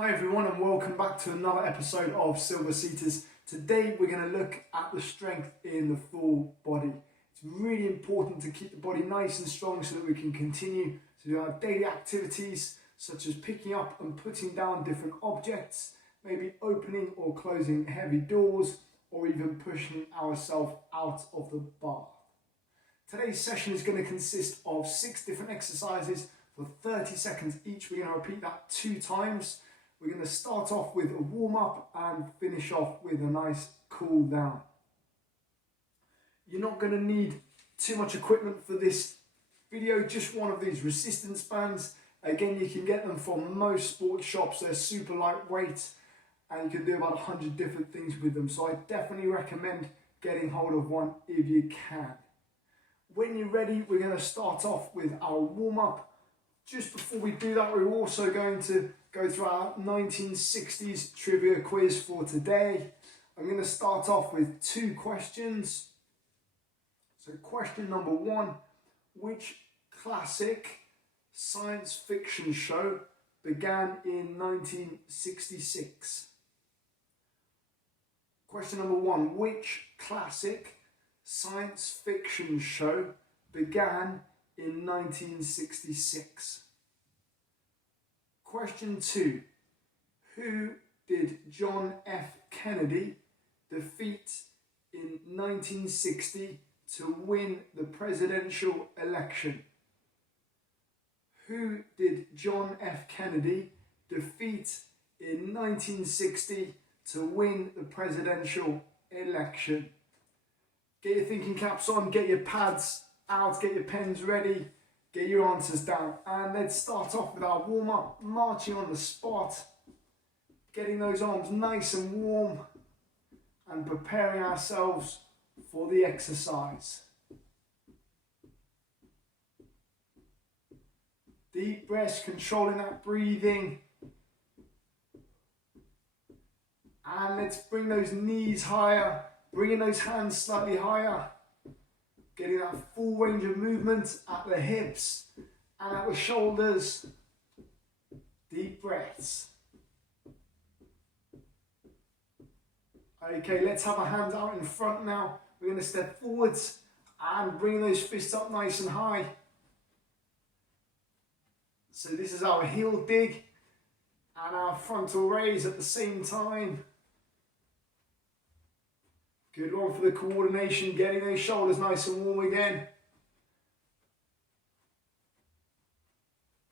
Hi everyone and welcome back to another episode of Silver Seaters. Today we're going to look at the strength in the full body. It's really important to keep the body nice and strong so that we can continue to do our daily activities such as picking up and putting down different objects, maybe opening or closing heavy doors, or even pushing ourselves out of the bath. Today's session is going to consist of 6 different exercises for 30 seconds each. We're going to repeat that 2 times. We're going to start off with a warm-up and finish off with a nice cool down. You're not going to need too much equipment for this video, just one of these resistance bands. Again, you can get them from most sports shops. They're super lightweight and you can do about 100 different things with them. So I definitely recommend getting hold of one if you can. When you're ready, we're going to start off with our warm-up. Just before we do that, we're also going to go through our 1960s trivia quiz for today. I'm going to start off with 2 questions. So question number 1, which classic science fiction show began in 1966? Question number 1, which classic science fiction show began in 1966? Question 2, who did John F. Kennedy defeat in 1960 to win the presidential election? Who did John F. Kennedy defeat in 1960 to win the presidential election? Get your thinking caps on, get your pads out, get your pens ready, get your answers down. And let's start off with our warm-up, marching on the spot, getting those arms nice and warm and preparing ourselves for the exercise. Deep breaths, controlling that breathing. And let's bring those knees higher, bringing those hands slightly higher. Getting that full range of movement at the hips and at the shoulders. Deep breaths. Okay, let's have our hands out in front now. We're going to step forwards and bring those fists up nice and high. So this is our heel dig and our frontal raise at the same time. Good one for the coordination, getting those shoulders nice and warm again.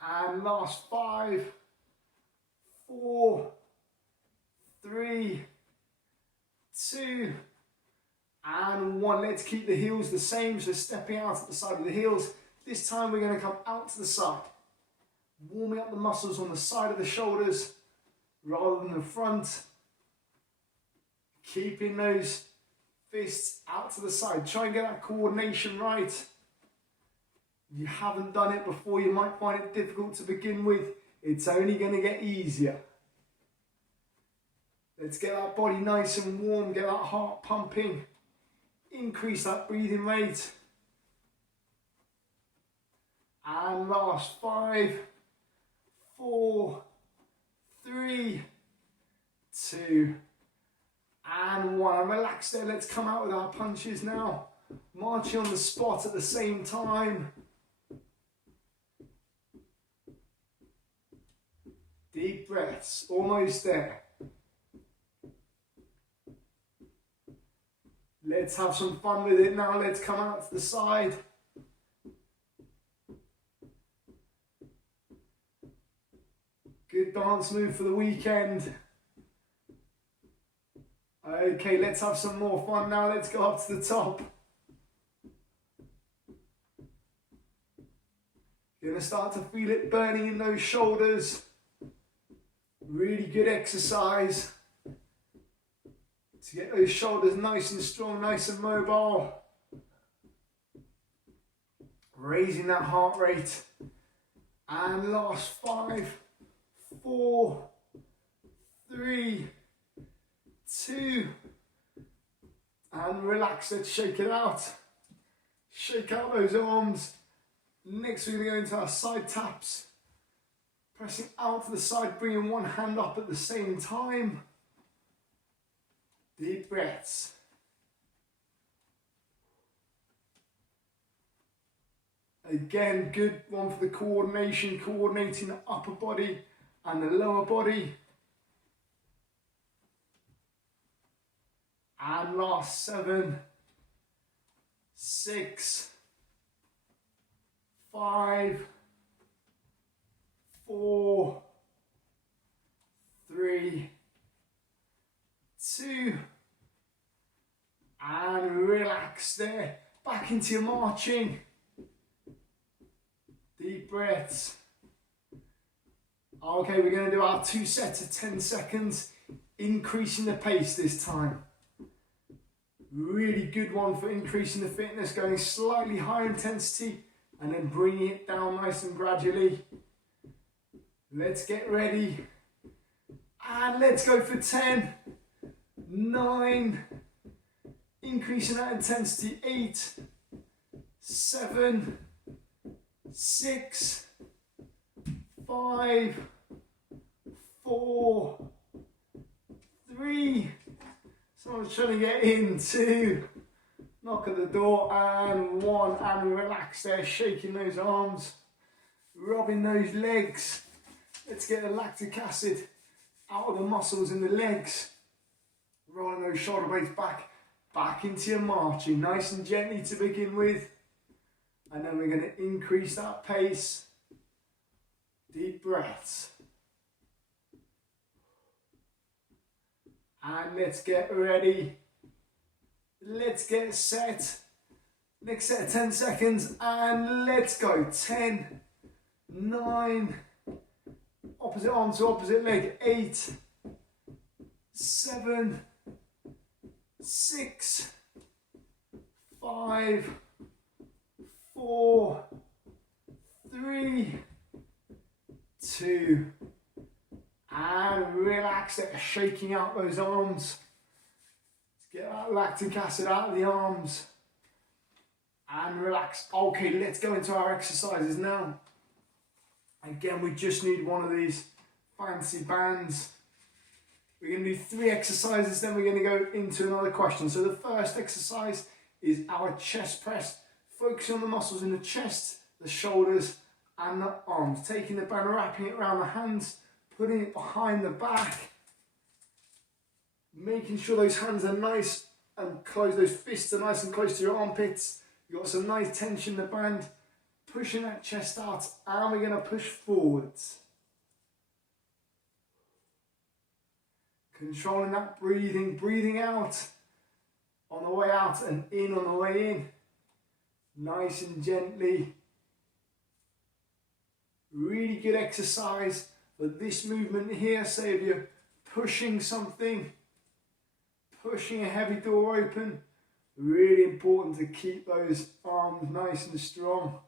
And last 5, 4, 3, 2, and 1. Let's keep the heels the same, so stepping out at the side of the heels. This time we're going to come out to the side, warming up the muscles on the side of the shoulders rather than the front. Keeping those fists out to the side. Try and get that coordination right. If you haven't done it before, you might find it difficult to begin with. It's only going to get easier. Let's get that body nice and warm, get that heart pumping, increase that breathing rate. And last 5, 4, 3, 2, and 1. Relax there. Let's come out with our punches now. Marching on the spot at the same time. Deep breaths. Almost there. Let's have some fun with it now. Let's come out to the side. Good dance move for the weekend. Okay, let's have some more fun now. Let's go up to the top. You're going to start to feel it burning in those shoulders. Really good exercise to get those shoulders nice and strong, nice and mobile. Raising that heart rate. And last 5, 4, 3, 2, and relax. Let's shake it out. Shake out those arms. Next we're going to go into our side taps. Pressing out to the side, bringing one hand up at the same time. Deep breaths. Again, good one for the coordination, coordinating the upper body and the lower body. And last 7, 6, 5, 4, 3, 2, and relax there. Back into your marching. Deep breaths. Okay, we're going to do our 2 sets of 10 seconds, increasing the pace this time. Really good one for increasing the fitness, going slightly higher intensity and then bringing it down nice and gradually. Let's get ready. And let's go for 10, 9, increasing that intensity, 8, 7, 6, 5, 4, 3, someone's trying to get in, 2, knock at the door, and 1, and relax there, shaking those arms, rubbing those legs. Let's get the lactic acid out of the muscles in the legs, rolling those shoulder blades back into your marching, nice and gently to begin with. And then we're going to increase that pace. Deep breaths. And let's get ready. Let's get set. Next set of 10 seconds. And let's go. 10, 9, opposite arm to opposite leg. 8, 7, 6, 5, 4, 3, 2, and relax there, shaking out those arms. Let's get that lactic acid out of the arms and relax. Okay, let's go into our exercises now. Again, we just need one of these fancy bands. We're going to do 3 exercises, then we're going to go into another question. So the first exercise is our chest press. Focusing on the muscles in the chest, the shoulders and the arms. Taking the band, wrapping it around the hands, putting it behind the back. Making sure those hands are nice and close, those fists are nice and close to your armpits. You've got some nice tension in the band. Pushing that chest out, and we're going to push forwards. Controlling that breathing, breathing out on the way out and in on the way in. Nice and gently. Really good exercise for this movement here. Say if you're pushing something, pushing a heavy door open, really important to keep those arms nice and strong.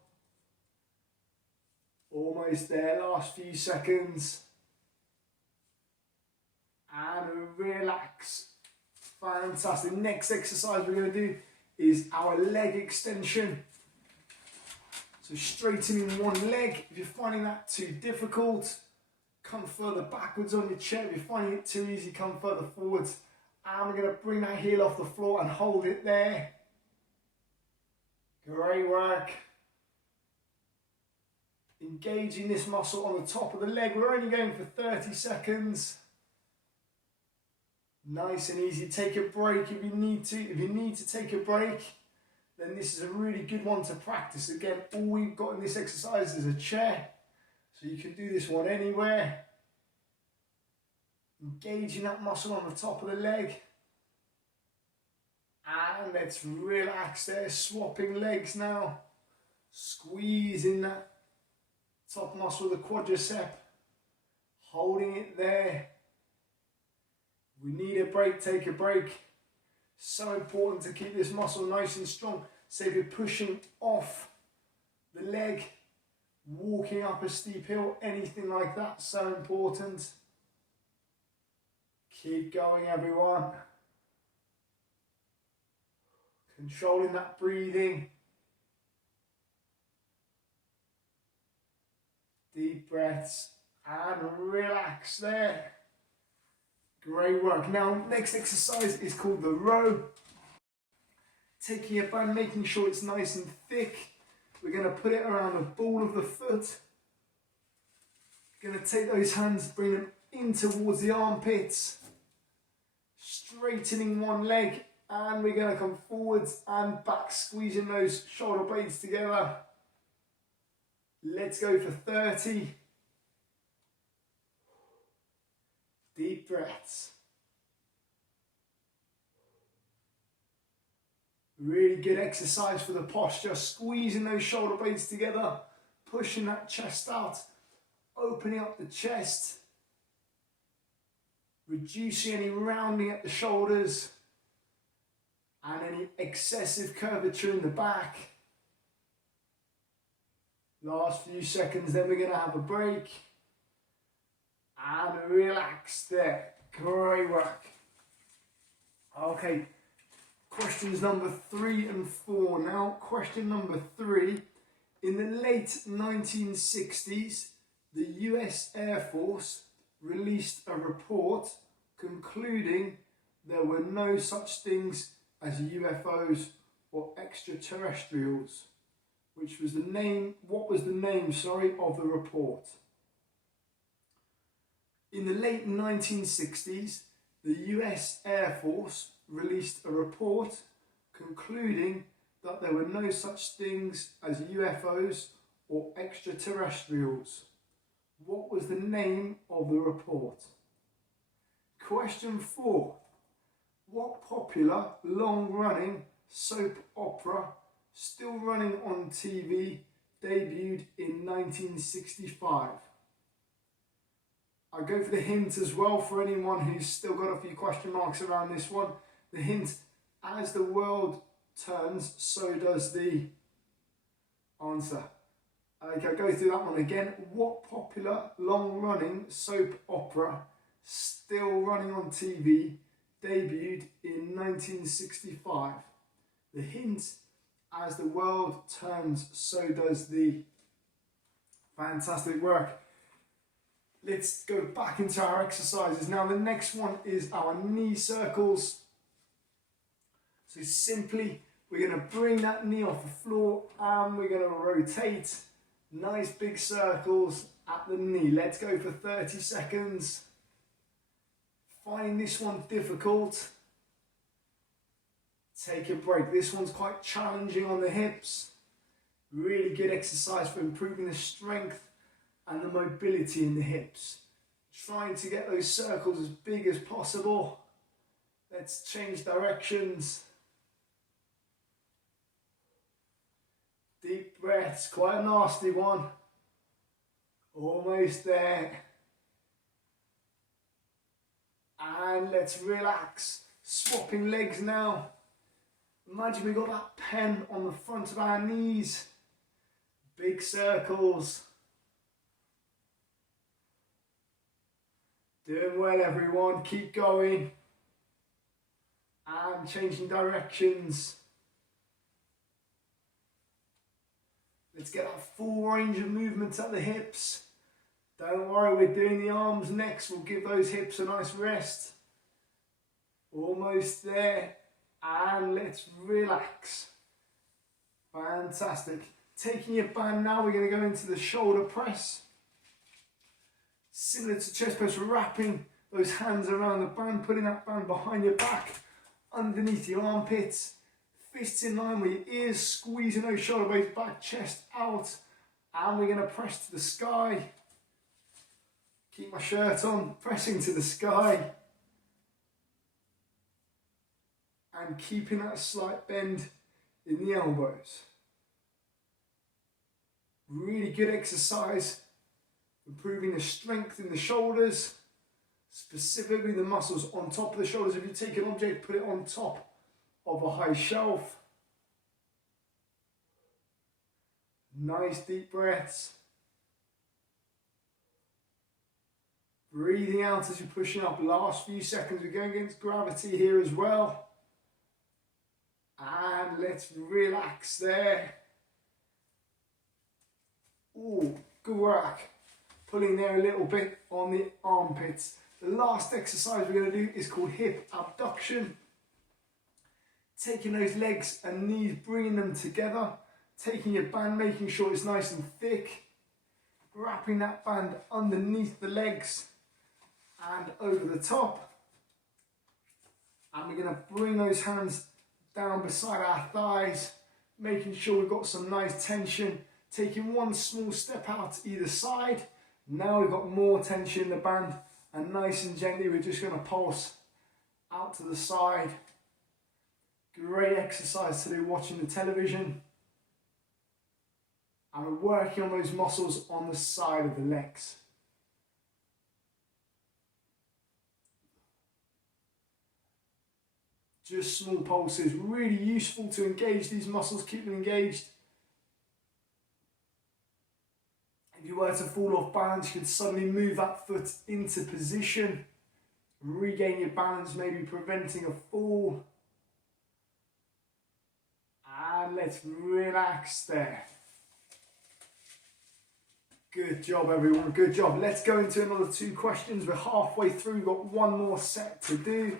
Almost there, last few seconds. And relax. Fantastic. Next exercise we're going to do is our leg extension. So straightening one leg. If you're finding that too difficult, come further backwards on your chair. If you're finding it too easy, come further forwards. And we're going to bring that heel off the floor and hold it there. Great work. Engaging this muscle on the top of the leg. We're only going for 30 seconds. Nice and easy. Take a break if you need to. If you need to take a break, then this is a really good one to practice. Again, all we've got in this exercise is a chair. So you can do this one anywhere. Engaging that muscle on the top of the leg. And let's relax there. Swapping legs now. Squeezing that top muscle of the quadricep. Holding it there. We need a break, take a break. So important to keep this muscle nice and strong. So if you're pushing off the leg, walking up a steep hill, anything like that, so important. Keep going, everyone. Controlling that breathing. Deep breaths and relax there. Great work. Now, next exercise is called the row. Taking your band, making sure it's nice and thick. We're going to put it around the ball of the foot. Going to take those hands, bring them in towards the armpits. Straightening one leg, and we're going to come forwards and back, squeezing those shoulder blades together. Let's go for 30. Deep breaths. Really good exercise for the posture, squeezing those shoulder blades together, pushing that chest out, opening up the chest, reducing any rounding at the shoulders and any excessive curvature in the back. Last few seconds, then we're going to have a break and relax there. Great work. Okay, questions number 3 and 4 now. Question number 3. In the late 1960s, the US Air Force released a report concluding there were no such things as UFOs or extraterrestrials. Which was the name, what was the name, sorry, of the report? In the late 1960s, the US Air Force released a report concluding that there were no such things as UFOs or extraterrestrials. What was the name of the report? Question 4. What popular, long-running soap opera still running on TV debuted in 1965? I go for the hint as well for anyone who's still got a few question marks around this one. The hint, as the world turns, so does the answer. Okay, I'll go through that one again. What popular long-running soap opera still running on TV debuted in 1965? The hint, as the world turns, so does the. Fantastic work. Let's go back into our exercises. Now the next one is our knee circles. So simply, we're going to bring that knee off the floor and we're going to rotate. Nice big circles at the knee. Let's go for 30 seconds. Finding this one difficult. Take a break. This one's quite challenging on the hips. Really good exercise for improving the strength and the mobility in the hips. Trying to get those circles as big as possible. Let's change directions. Deep breaths, quite a nasty one. Almost there. And let's relax. Swapping legs now. Imagine we've got that pen on the front of our knees. Big circles. Doing well, everyone. Keep going. And changing directions. Let's get that full range of movement at the hips. Don't worry, we're doing the arms next. We'll give those hips a nice rest. Almost there. And let's relax. Fantastic. Taking your band now, we're going to go into the shoulder press. Similar to chest press, wrapping those hands around the band, putting that band behind your back, underneath your armpits, fists in line with your ears, squeezing those shoulder blades back, chest out, and we're going to press to the sky. Keep my shirt on, pressing to the sky, and keeping that slight bend in the elbows. Really good exercise. Improving the strength in the shoulders, specifically the muscles on top of the shoulders. If you take an object, put it on top of a high shelf. Nice deep breaths. Breathing out as you're pushing up. Last few seconds, we're going against gravity here as well. And let's relax there. Ooh, good work. pulling there a little bit on the armpits. The last exercise we're going to do is called hip abduction. Taking those legs and knees, bringing them together, taking your band, making sure it's nice and thick, wrapping that band underneath the legs and over the top. And we're going to bring those hands down beside our thighs, making sure we've got some nice tension, taking one small step out either side. Now we've got more tension in the band, and nice and gently we're just going to pulse out to the side. Great exercise to do watching the television. And we're working on those muscles on the side of the legs. Just small pulses, really useful to engage these muscles, keep them engaged. If you were to fall off balance, you could suddenly move that foot into position, regain your balance, maybe preventing a fall. And let's relax there. Good job, everyone, good job. Let's go into another 2 questions. We're halfway through, we've got one more set to do.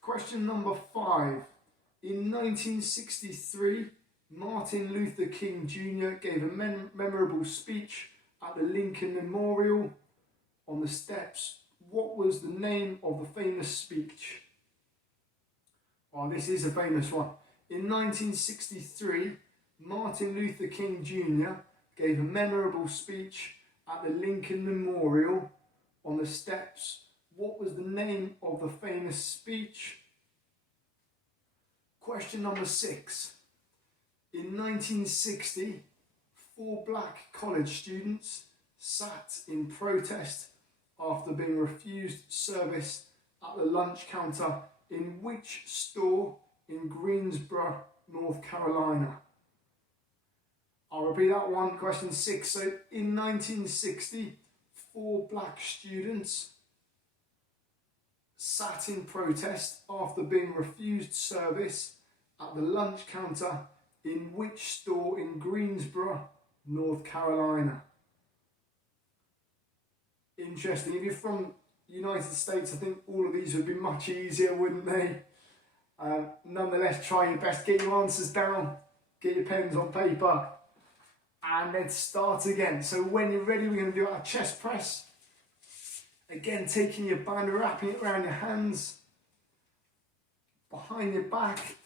Question number 5. In 1963, Martin Luther King Jr. gave a memorable speech at the Lincoln Memorial on the steps. What was the name of the famous speech? Oh, this is a famous one. In 1963, Martin Luther King Jr. gave a memorable speech at the Lincoln Memorial on the steps. What was the name of the famous speech? Question number 6. In 1960, 4 black college students sat in protest after being refused service at the lunch counter in which store in Greensboro, North Carolina? I'll repeat that one. Question 6. So in 1960, 4 black students sat in protest after being refused service at the lunch counter in which store in Greensboro, North Carolina? Interesting. If you're from the United States, I think all of these would be much easier, wouldn't they? Nonetheless, try your best. Get your answers down. Get your pens on paper. And let's start again. So when you're ready, we're going to do our chest press. Again, taking your band, wrapping it around your hands, behind your back,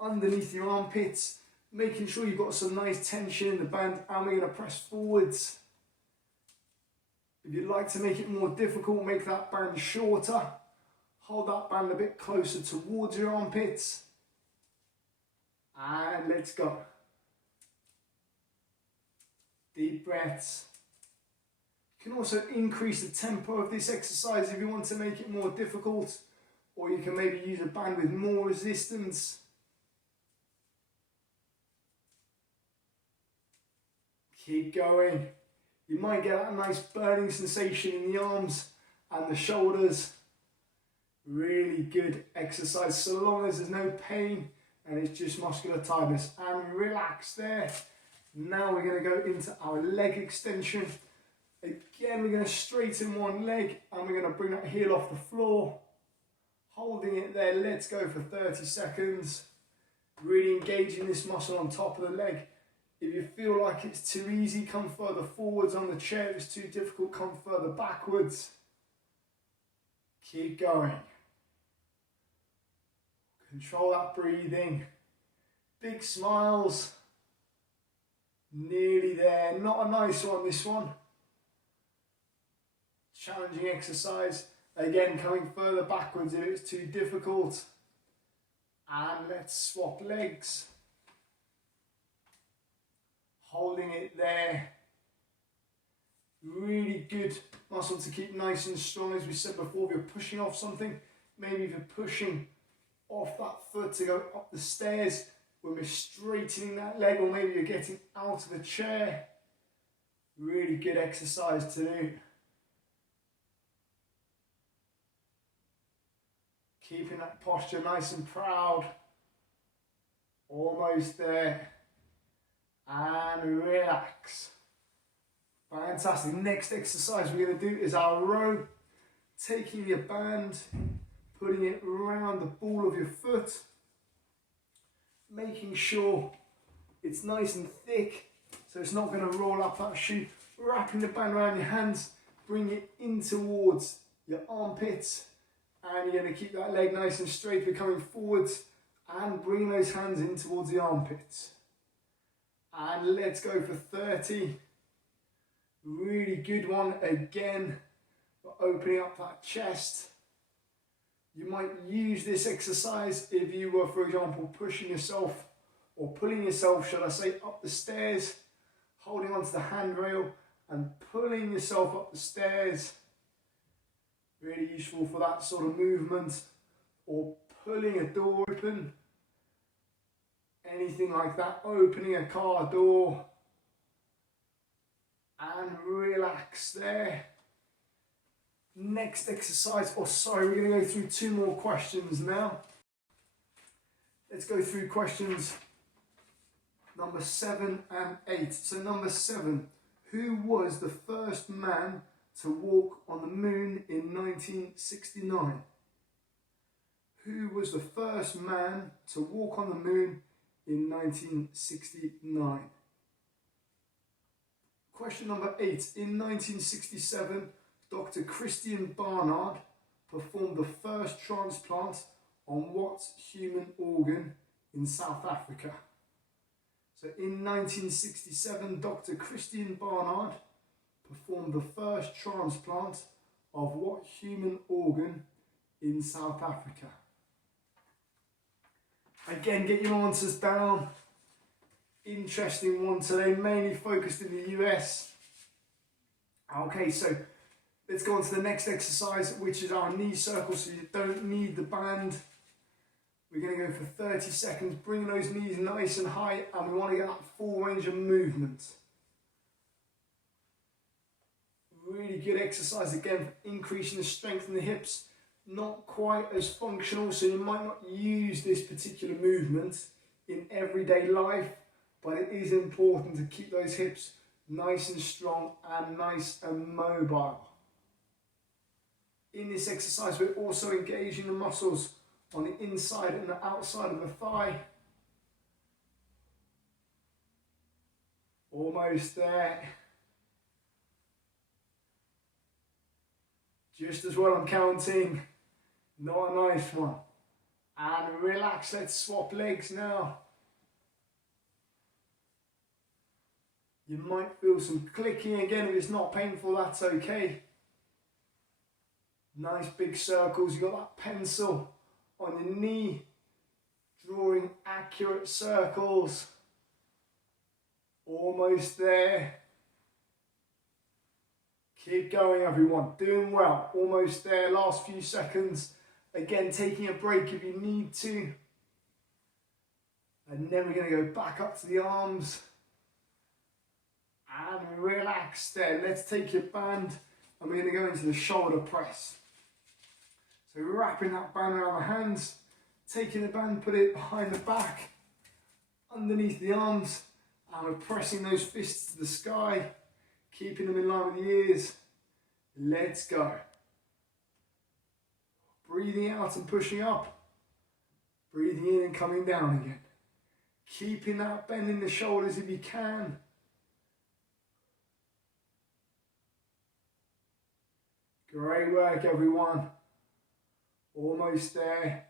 underneath your armpits, making sure you've got some nice tension in the band, and we're going to press forwards. If you'd like to make it more difficult, make that band shorter. Hold that band a bit closer towards your armpits. And let's go. Deep breaths. You can also increase the tempo of this exercise if you want to make it more difficult, or you can maybe use a band with more resistance. Keep going. You might get that nice burning sensation in the arms and the shoulders. Really good exercise, so long as there's no pain and it's just muscular tiredness. And relax there. Now we're going to go into our leg extension. Again, we're going to straighten one leg and we're going to bring that heel off the floor. Holding it there, let's go for 30 seconds. Really engaging this muscle on top of the leg. If you feel like it's too easy, come further forwards on the chair. If it's too difficult, come further backwards. Keep going. Control that breathing. Big smiles. Nearly there. Not a nice one, this one. Challenging exercise. Again, coming further backwards if it's too difficult. And let's swap legs. Holding it there. Really good muscle to keep nice and strong. As we said before, if you're pushing off something, maybe if you're pushing off that foot to go up the stairs, when we're straightening that leg, or maybe you're getting out of the chair. Really good exercise to do. Keeping that posture nice and proud. Almost there. And relax. Fantastic. Next exercise we're going to do is our row. Taking your band, putting it around the ball of your foot, making sure it's nice and thick so it's not going to roll up that shoe. Wrapping the band around your hands, bring it in towards your armpits, and you're going to keep that leg nice and straight. We're coming forwards and bring those hands in towards the armpits. And let's go for 30. Really good one again for opening up that chest. You might use this exercise if you were, for example, pushing yourself or pulling yourself, should I say, up the stairs, holding onto the handrail and pulling yourself up the stairs. Really useful for that sort of movement, or pulling a door open, anything like that, opening a car door, and relax there. Next exercise, we're going to go through 2 more questions now. Let's go through questions number 7 and 8. So number 7, who was the first man to walk on the moon in 1969? Who was the first man to walk on the moon in 1969? Question number 8. In 1967, Dr. Christian Barnard performed the first transplant on what human organ in South Africa? So in 1967, Dr. Christian Barnard performed the first transplant of what human organ in South Africa? Again, get your answers down. Interesting one today, mainly focused in the US. Okay, so let's go on to the next exercise, which is our knee circle, so you don't need the band. We're going to go for 30 seconds, bring those knees nice and high, and we want to get that full range of movement. Really good exercise, again, for increasing the strength in the hips. Not quite as functional, so you might not use this particular movement in everyday life, but it is important to keep those hips nice and strong and nice and mobile. In this exercise, we're also engaging the muscles on the inside and the outside of the thigh. Almost there. Just as well, I'm counting. Not a nice one. And relax, let's swap legs now. You might feel some clicking again. If it's not painful, that's okay. Nice big circles. You've got that pencil on your knee, drawing accurate circles. Almost there. Keep going, everyone. Doing well. Almost there. Last few seconds. Again, taking a break if you need to. And then we're going to go back up to the arms. And relax there. Let's take your band and we're going to go into the shoulder press. So wrapping that band around the hands, taking the band, put it behind the back, underneath the arms, and we're pressing those fists to the sky, keeping them in line with the ears. Let's go. Breathing out and pushing up. Breathing in and coming down again. Keeping that bend in the shoulders if you can. Great work, everyone. Almost there.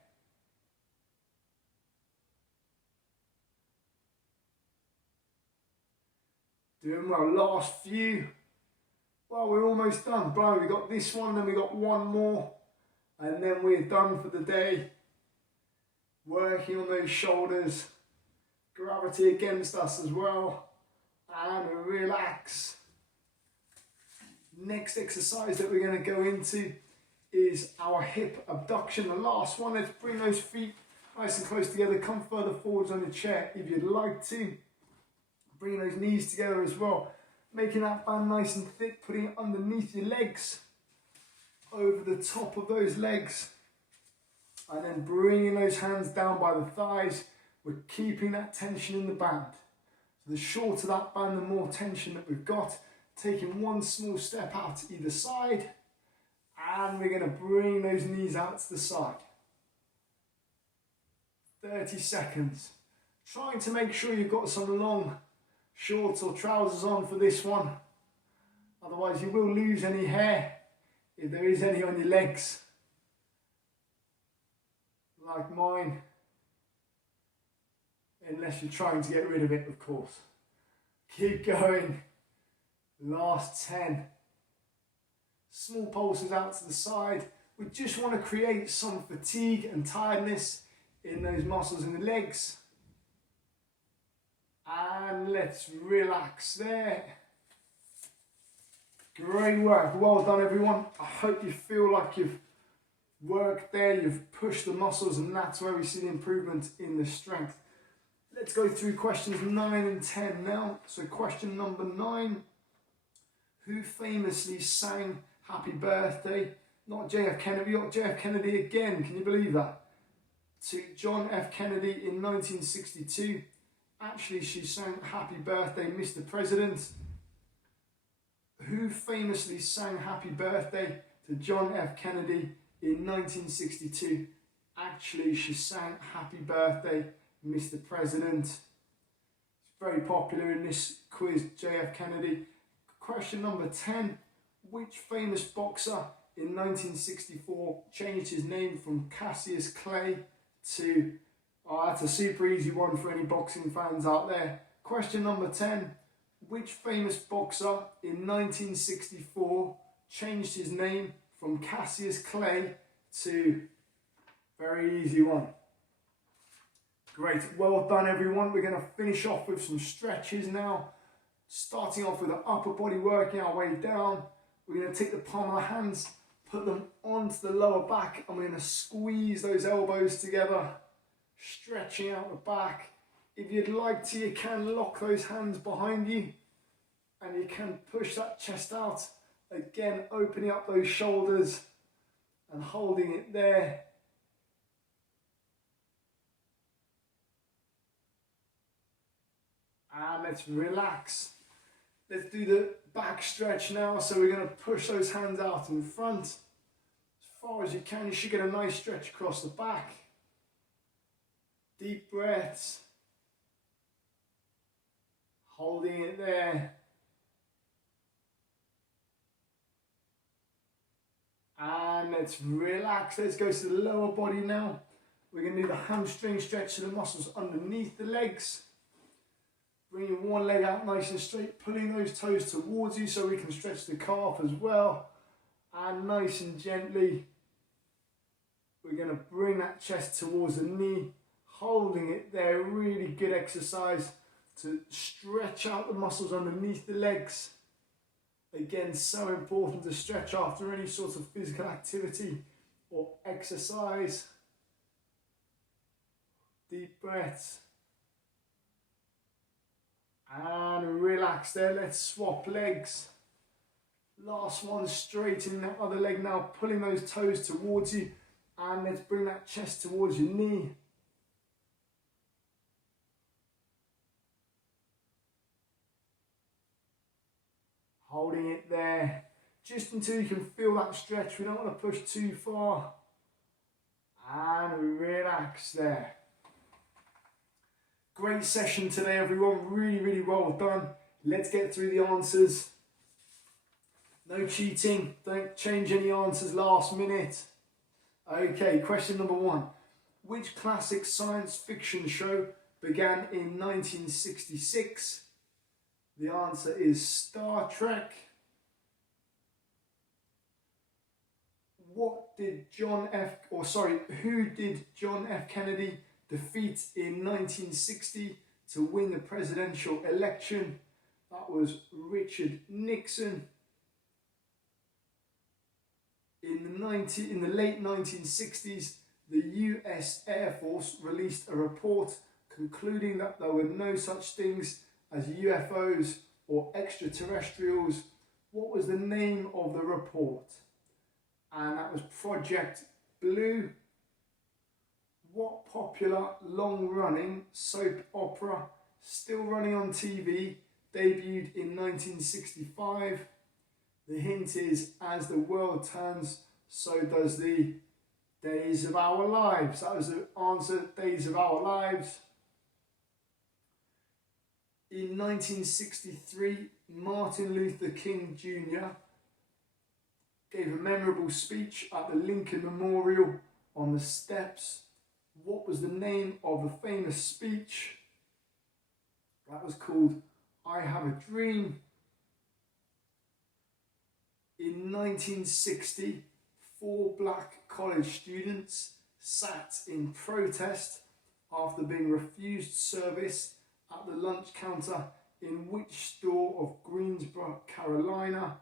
Doing well. Last few. Well, we're almost done. Brian, we got this one, then we got one more. And then we're done for the day. Working on those shoulders. Gravity against us as well. And relax. Next exercise that we're going to go into is our hip abduction. The last one. Let's bring those feet nice and close together. Come further forwards on your chair if you'd like to. Bring those knees together as well. Making that band nice and thick. Putting it underneath your legs. Over the top of those legs. And then bringing those hands down by the thighs. We're keeping that tension in the band. So the shorter that band, the more tension that we've got. taking one small step out to either side, and we're going to bring those knees out to the side. 30 seconds. Trying to make sure you've got some long shorts or trousers on for this one. Otherwise you will lose any hair, if there is any on your legs, like mine. Unless you're trying to get rid of it, of course. Keep going. Last 10. Small pulses out to the side. We just want to create some fatigue and tiredness in those muscles in the legs. And let's relax there. Great work. Well done, everyone. I hope you feel like you've worked there, you've pushed the muscles, and that's where we see the improvement in the strength. Let's go through questions 9 and 10 now. So question number 9. Who famously sang Happy Birthday? Not JF Kennedy, not JF Kennedy again. Can you believe that? To John F. Kennedy in 1962. Actually, she sang Happy Birthday, Mr. President. Who famously sang Happy Birthday to John F. Kennedy in 1962? Actually, she sang Happy Birthday, Mr. President. It's very popular in this quiz, JF Kennedy. Question number 10. Which famous boxer in 1964 changed his name from Cassius Clay to... Oh, that's a super easy one for any boxing fans out there. Question number 10. Which famous boxer in 1964 changed his name from Cassius Clay to... Very easy one. Great, well done everyone. We're going to finish off with some stretches now. Starting off with the upper body, working our way down. We're going to take the palm of the hands, put them onto the lower back, and we're going to squeeze those elbows together, stretching out the back. If you'd like to, you can lock those hands behind you, and you can push that chest out. Again, opening up those shoulders and holding it there. And let's relax. Let's do the back stretch now. So we're going to push those hands out in front as far as you can. You should get a nice stretch across the back. Deep breaths. Holding it there. And let's relax. Let's go to the lower body now. We're going to do the hamstring stretch to the muscles underneath the legs. Bringing one leg out nice and straight, pulling those toes towards you so we can stretch the calf as well. And nice and gently, we're going to bring that chest towards the knee, holding it there. Really good exercise to stretch out the muscles underneath the legs. Again, so important to stretch after any sort of physical activity or exercise. Deep breaths. And relax there. Let's swap legs. Last one, straighten that other leg now, pulling those toes towards you. And let's bring that chest towards your knee. Holding it there, just until you can feel that stretch. We don't want to push too far. And relax there. Great session today, everyone. Really, really well done. Let's get through the answers. No cheating. Don't change any answers last minute. Okay, question number 1. Which classic science fiction show began in 1966? The answer is Star Trek. Who did John F. Kennedy defeat in 1960 to win the presidential election? That was Richard Nixon. In the late 1960s, the US Air Force released a report concluding that there were no such things as UFOs or extraterrestrials. What was the name of the report? And that was Project Blue. What popular long-running soap opera, still running on TV, debuted in 1965. The hint is, as the world turns, so does the days of our lives. That was the answer, days of our lives. In 1963, Martin Luther King Jr. gave a memorable speech at the Lincoln Memorial on the steps. What was the name of the famous speech? That was called I Have a Dream. In 1960, 4 black college students sat in protest after being refused service at the lunch counter in which store of Greensboro, Carolina?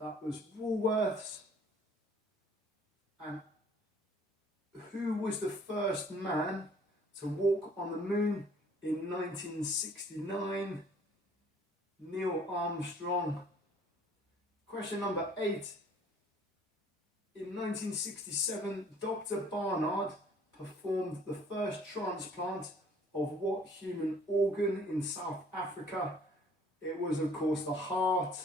That was Woolworths. And who was the first man to walk on the moon in 1969? Neil Armstrong. Question number 8. In 1967, Dr. Barnard performed the first transplant of what human organ in South Africa? It was, of course, the heart.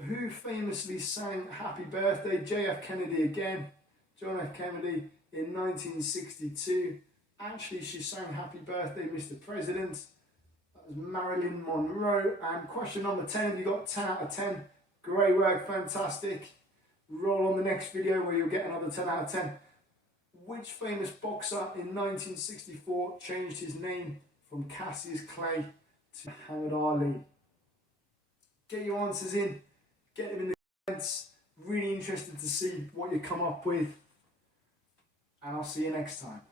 Who famously sang Happy Birthday? JF Kennedy again. John F. Kennedy in 1962. Actually, she sang Happy Birthday, Mr. President. That was Marilyn Monroe. And question number 10, you got 10 out of 10. Great work, fantastic. Roll on the next video where you'll get another 10 out of 10. Which famous boxer in 1964 changed his name from Cassius Clay to Muhammad Ali? Get your answers in, get them in the comments. Really interested to see what you come up with. And I'll see you next time.